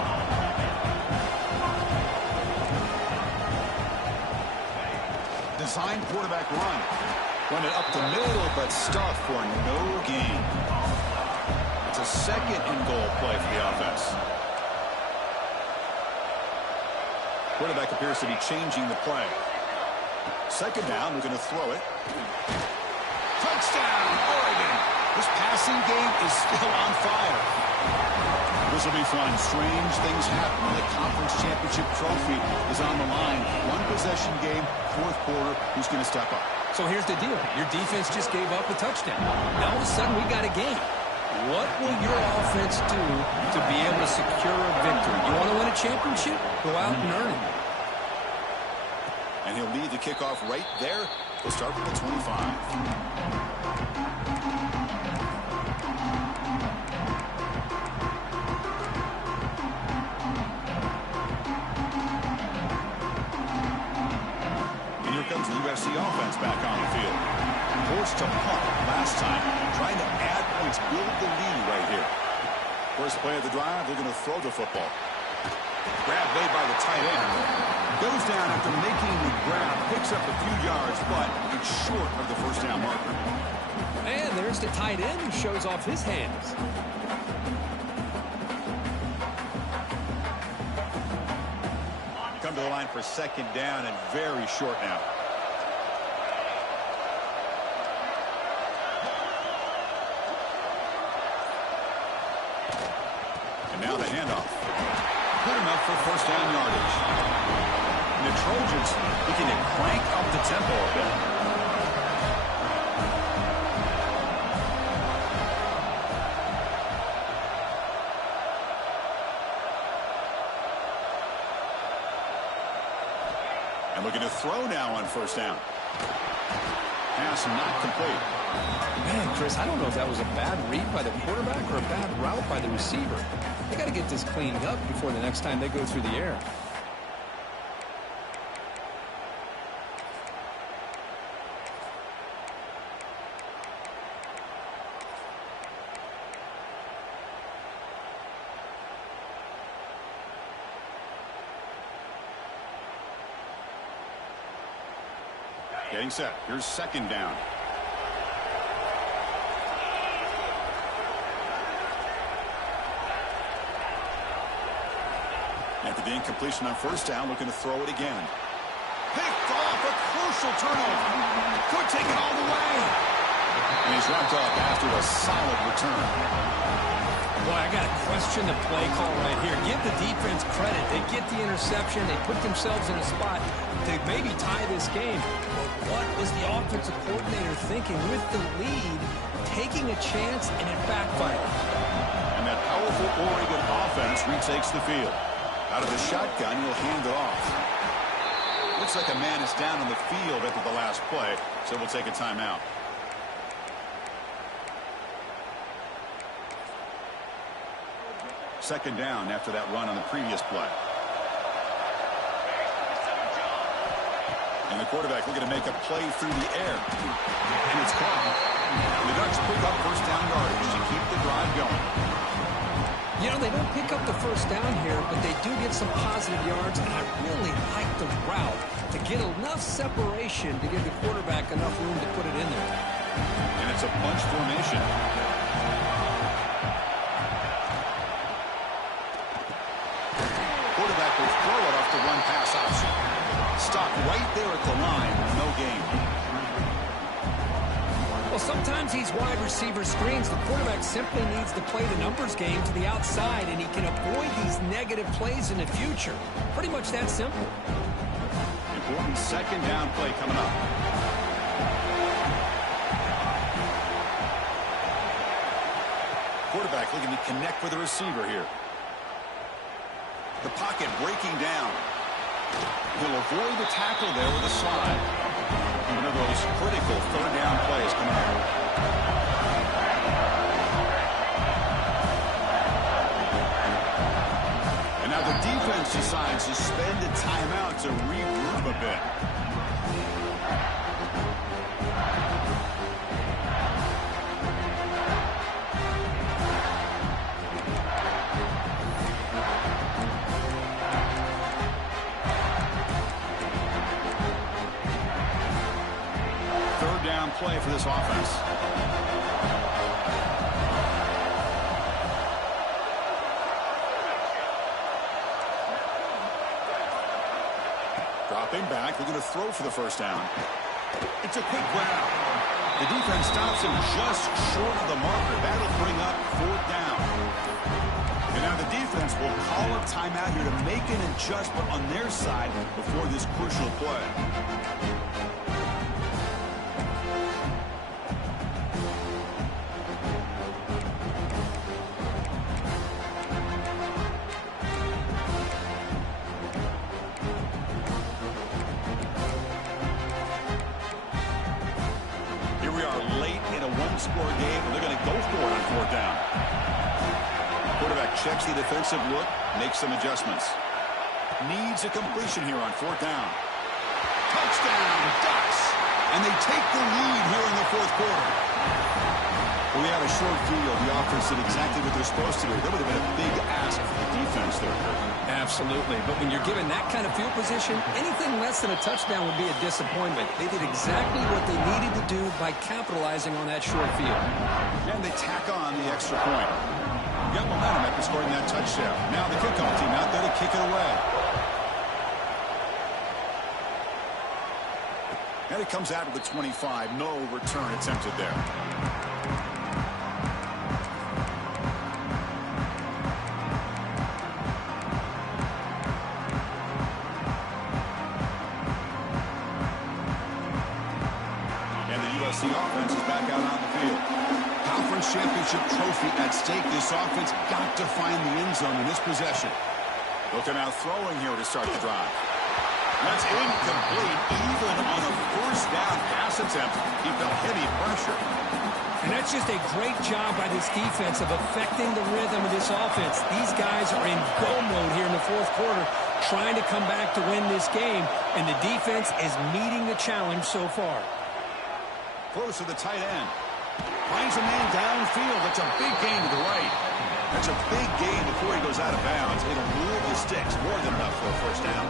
Design quarterback run. Run it up the middle, but stuffed for no gain. It's a 2nd and goal play for the offense. Quarterback appears to be changing the play. 2nd down, we're going to throw it. Touchdown, Oregon. This passing game is still on fire. This will be fun. Strange things happen when the conference championship trophy is on the line. One possession game, fourth quarter. Who's going to step up? So here's the deal. Your defense just gave up a touchdown. Now all of a sudden we got a game. What will your offense do to be able to secure a victory? You want to win a championship? Go out and earn it. And he'll lead the kickoff right there. He'll start from the 25. Comes the USC offense back on the field. Forced to punt last time. Trying to add points, build the lead right here. First play of the drive, they're going to throw the football. Grab made by the tight end. Goes down after making the grab. Picks up a few yards, but it's short of the first down marker. And there's the tight end who shows off his hands. Come to the line for second down and very short now. And now the handoff. Good enough for first down yardage. And the Trojans looking to crank up the tempo a bit. And looking to throw now on first down. Pass not complete. Man, Chris, I don't know if that was a bad read by the quarterback or a bad route by the receiver. They got to get this cleaned up before the next time they go through the air. Getting set. Here's second down. After the incompletion on first down, looking to throw it again. Picked off, a crucial turnover. Could take it all the way. And he's wrapped up after a solid return. Boy, I got to question the play call right here. Give the defense credit. They get the interception. They put themselves in a spot to maybe tie this game. But what was the offensive coordinator thinking with the lead, taking a chance, and it backfired? And that powerful Oregon offense retakes the field. Out of the shotgun, he'll hand it off. Looks like a man is down on the field after the last play, so we'll take a timeout. Second down after that run on the previous play. And the quarterback looking to make a play through the air. And it's caught. The Ducks pick up first down yardage to keep the drive going. You know, they don't pick up the first down here, but they do get some positive yards, and I really like the route to get enough separation to give the quarterback enough room to put it in there. And it's a bunch formation. Quarterback will throw it off the one pass option. Stop right there at the line. No gain. Well, sometimes these wide receiver screens, the quarterback simply needs to play the numbers game to the outside, and he can avoid these negative plays in the future. Pretty much that simple. Important second down play coming up. Quarterback looking to connect with the receiver here. The pocket breaking down. He'll avoid the tackle there with a slide. One of those critical third down plays coming up. And now the defense decides to spend a timeout to regroup a bit. Play for this offense. Dropping back, looking to throw for the first down. It's a quick grab. The defense stops him just short of the marker. That'll bring up fourth down. And now the defense will call a timeout here to make an adjustment on their side before this crucial play. Here we are late in a one-score game, and they're going to go for it on fourth down. Quarterback checks the defensive look, makes some adjustments. Needs a completion here on fourth down. Touchdown, Ducks! And they take the lead here in the fourth quarter. Well, we have a short field. The offense did exactly what they're supposed to do. That would have been a big ask for the defense there. Absolutely. But when you're given that kind of field position, anything less than a touchdown would be a disappointment. They did exactly what they needed to do by capitalizing on that short field. And they tack on the extra point. Got momentum after scoring that touchdown. Now the kickoff team out there to kick it away. And it comes out of the 25. No return attempted there. And the USC offense is back out on the field. Conference championship trophy at stake. This offense got to find the end zone in this possession. They'll come out throwing here to start the drive. That's incomplete. Even on a first down pass attempt, he felt heavy pressure. And that's just a great job by this defense of affecting the rhythm of this offense. These guys are in go mode here in the fourth quarter, trying to come back to win this game, and the defense is meeting the challenge so far. Close to the tight end. Finds a man downfield. That's a big gain to the right. That's a big gain before he goes out of bounds. It'll move the sticks. More than enough for a first down.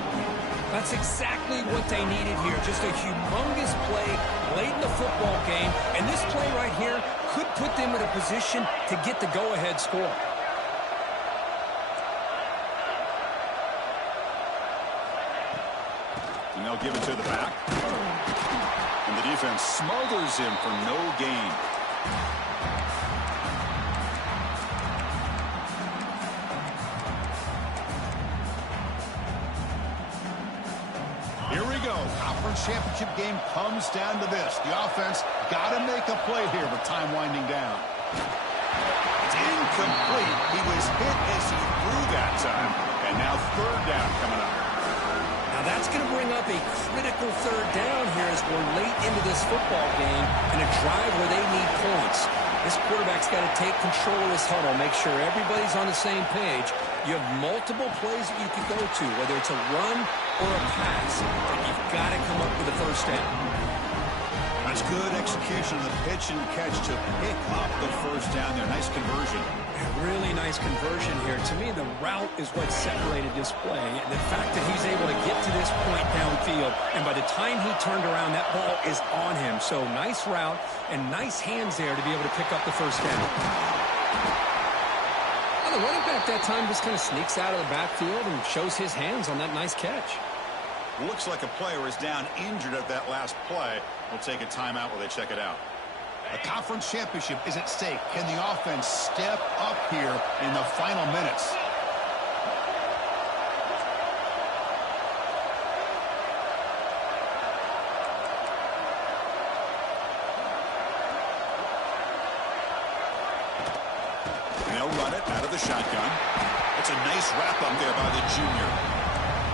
That's exactly what they needed here. Just a humongous play late in the football game. And this play right here could put them in a position to get the go-ahead score. And they'll give it to the back. And the defense smothers him for no gain. Here we go. Conference championship game comes down to this. The offense got to make a play here with time winding down. It's incomplete. He was hit as he threw that time. And now third down coming up. Now that's going to bring up a critical third down here as we're late into this football game in a drive where they need points. This quarterback's got to take control of this huddle, make sure everybody's on the same page. You have multiple plays that you can go to, whether it's a run or a pass, and you've got to come up with a first down. That's good execution of the pitch and catch to pick up the first down there. Nice conversion. Really nice conversion here. To me, the route is what separated this play. And the fact that he's able to get to this point downfield, and by the time he turned around, that ball is on him. So nice route and nice hands there to be able to pick up the first down. Well, the running back that time just kind of sneaks out of the backfield and shows his hands on that nice catch. Looks like a player is down injured at that last play. We'll take a timeout while they check it out. A conference championship is at stake. Can the offense step up here in the final minutes? And they'll run it out of the shotgun. It's a nice wrap up there by the junior.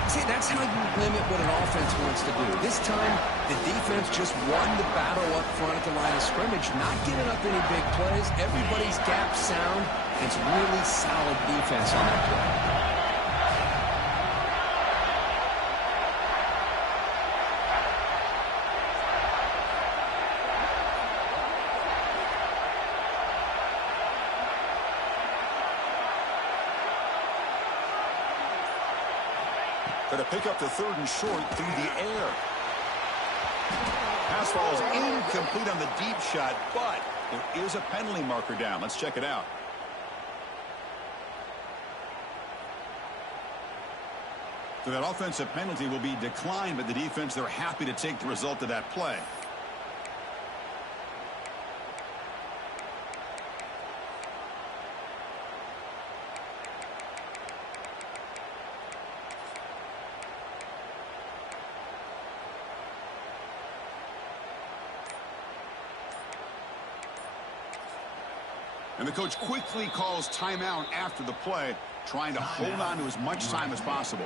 See, that's how you limit what an offense wants to do. This time, the defense just won the battle up front at the line of scrimmage, not giving up any big plays. Everybody's gap sound. It's really solid defense on that play. To pick up the third and short through the air. Pass falls incomplete on the deep shot, but there is a penalty marker down. Let's check it out. So that offensive penalty will be declined, but the defense, they're happy to take the result of that play. And the coach quickly calls timeout after the play, trying to hold on to as much time as possible.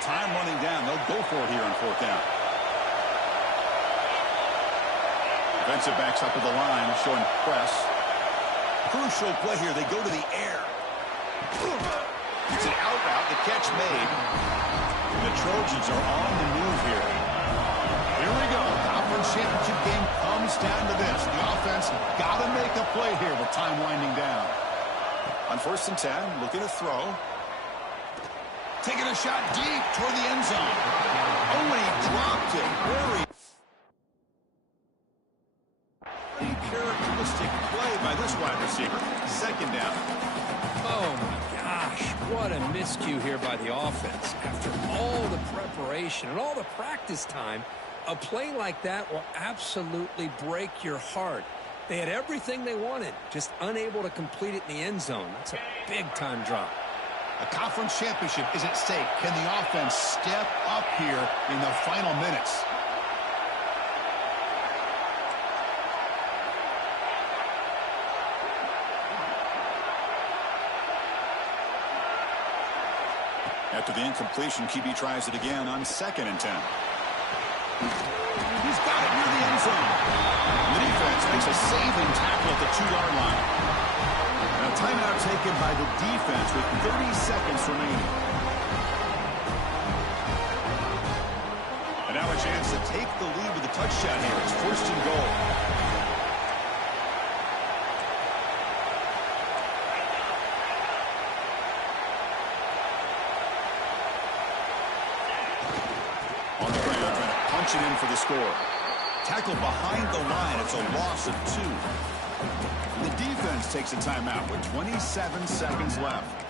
Time running down. They'll go for it here on fourth down. Defensive backs up at the line, showing press. Crucial play here. They go to the air. It's an out route. The catch made. And the Trojans are on the move here. Here we go. Conference championship game comes down to this. The offense got to make a play here with time winding down. On 1st and 10, looking to throw. Taking a shot deep toward the end zone. Oh, and he dropped it. Very characteristic play by this wide receiver. 2nd down. Oh, my gosh. What a miscue here by the offense. After all the preparation and all the practice time, a play like that will absolutely break your heart. They had everything they wanted, just unable to complete it in the end zone. That's a big-time drop. A conference championship is at stake. Can the offense step up here in the final minutes? After the incompletion, QB tries it again on 2nd and 10. He's got it near the end zone. The defense makes a saving tackle at the 2-yard line. Now timeout taken by the defense with 30 seconds remaining. And now a chance to take the lead with a touchdown here. It's 1st and goal. On the ground, trying to punch it in for the score. Tackle behind the line. It's a loss of 2. The defense takes a timeout with 27 seconds left.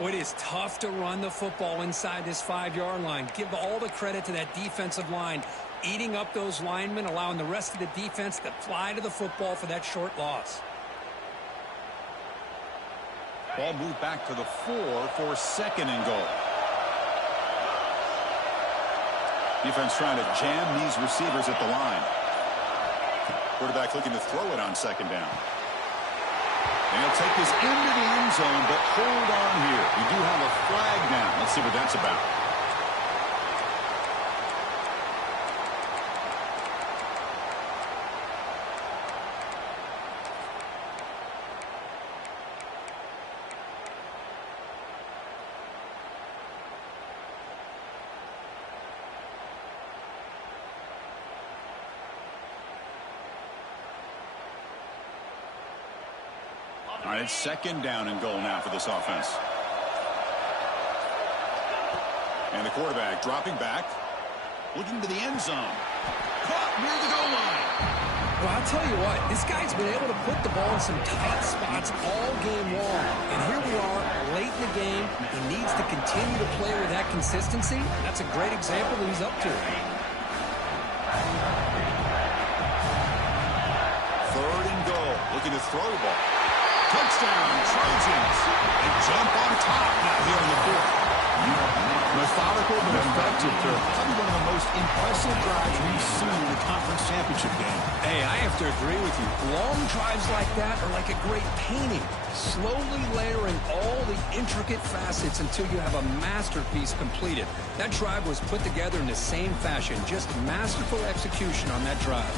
Well, it is tough to run the football inside this 5-yard line. Give all the credit to that defensive line, eating up those linemen, allowing the rest of the defense to fly to the football for that short loss. Ball moved back to the 4 for 2nd and goal. Defense trying to jam these receivers at the line. Quarterback looking to throw it on 2nd down. And he'll take this into the end zone, but hold on here. We do have a flag down. Let's see what that's about. All right, it's 2nd down and goal now for this offense. And the quarterback dropping back, looking to the end zone. Caught near the goal line. Well, I'll tell you what, this guy's been able to put the ball in some tight spots all game long. And here we are, late in the game. He needs to continue to play with that consistency. That's a great example that he's up to. 3rd and goal, looking to throw the ball. Touchdown, Trojans. They jump on top now here on the board. Methodical but effective throw. Probably one of the most impressive drives we've seen in the conference championship game. Hey, I have to agree with you. Long drives like that are like a great painting. Slowly layering all the intricate facets until you have a masterpiece completed. That drive was put together in the same fashion. Just masterful execution on that drive.